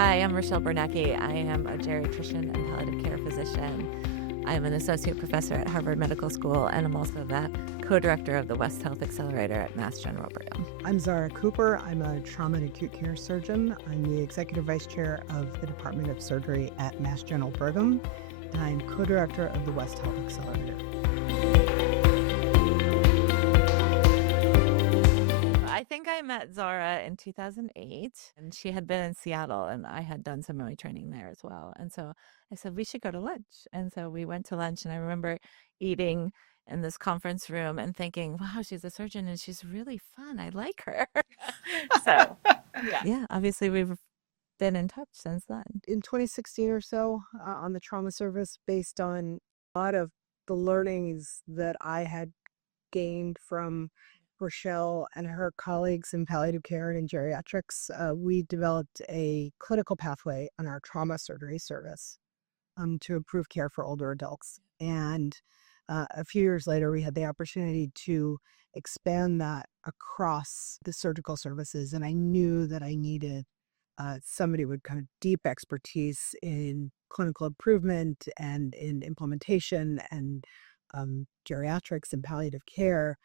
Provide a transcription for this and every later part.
Hi, I'm Rachelle Bernacki. I am a geriatrician and palliative care physician. I'm an associate professor at Harvard Medical School, and I'm also the co-director of the West Health Accelerator at Mass General Brigham. I'm Zara Cooper. I'm a trauma and acute care surgeon. I'm the executive vice chair of the Department of Surgery at Mass General Brigham, and I'm co-director of the West Health Accelerator. I think I met Zara in 2008, and she had been in Seattle, and I had done some of my training there as well. And so I said, we should go to lunch. And so we went to lunch, and I remember eating in this conference room and thinking, wow, she's a surgeon and she's really fun. I like her. So, yeah, obviously we've been in touch since then. In 2016 or so, on the trauma service, based on a lot of the learnings that I had gained from Rachelle and her colleagues in palliative care and in geriatrics, we developed a clinical pathway on our trauma surgery service to improve care for older adults. And a few years later, we had the opportunity to expand that across the surgical services. And I knew that I needed somebody with kind of deep expertise in clinical improvement and in implementation and geriatrics and palliative care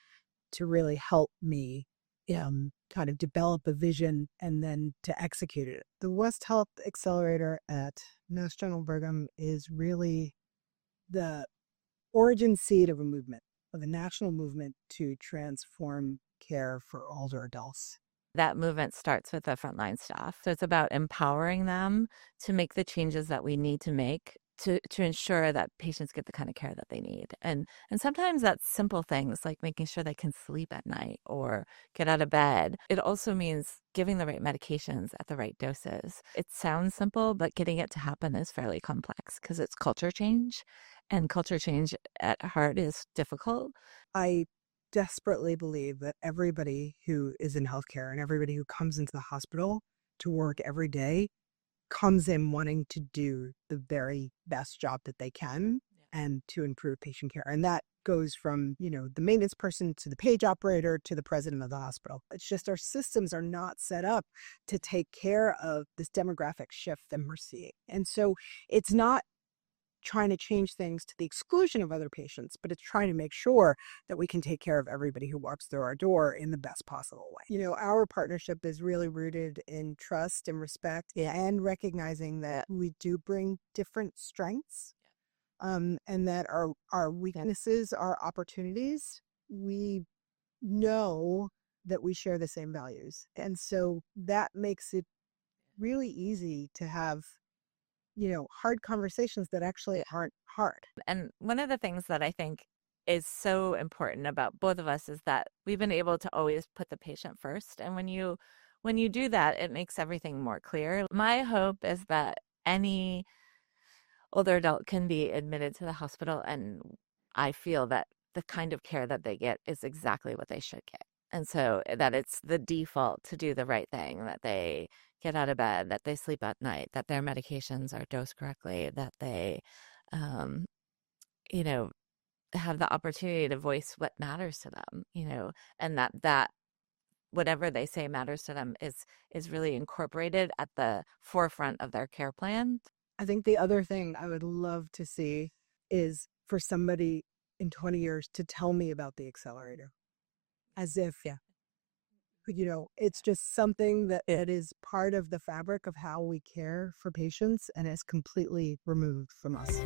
to really help me kind of develop a vision and then to execute it. The West Health Accelerator at Mass General Brigham is really the origin seed of a movement, of a national movement to transform care for older adults. That movement starts with the frontline staff. So it's about empowering them to make the changes that we need to make to ensure that patients get the kind of care that they need. And sometimes that's simple things like making sure they can sleep at night or get out of bed. It also means giving the right medications at the right doses. It sounds simple, but getting it to happen is fairly complex because it's culture change, and culture change at heart is difficult. I desperately believe that everybody who is in healthcare and everybody who comes into the hospital to work every day comes in wanting to do the very best job that they can and to improve patient care. And that goes from, the maintenance person to the page operator to the president of the hospital. It's just our systems are not set up to take care of this demographic shift that we're seeing. And so it's not trying to change things to the exclusion of other patients, but it's trying to make sure that we can take care of everybody who walks through our door in the best possible way. Our partnership is really rooted in trust and respect and recognizing that we do bring different strengths, and that our weaknesses are opportunities. We know that we share the same values. And so that makes it really easy to have hard conversations that actually aren't hard. And one of the things that I think is so important about both of us is that we've been able to always put the patient first. And when you do that, it makes everything more clear. My hope is that any older adult can be admitted to the hospital, and I feel that the kind of care that they get is exactly what they should get. And so that it's the default to do the right thing, that they get out of bed, that they sleep at night, that their medications are dosed correctly, that they, um, you know, have the opportunity to voice what matters to them, and that whatever they say matters to them is really incorporated at the forefront of their care plan. I think the other thing I would love to see is for somebody in 20 years to tell me about the accelerator as if, it's just something that it is part of the fabric of how we care for patients and is completely removed from us.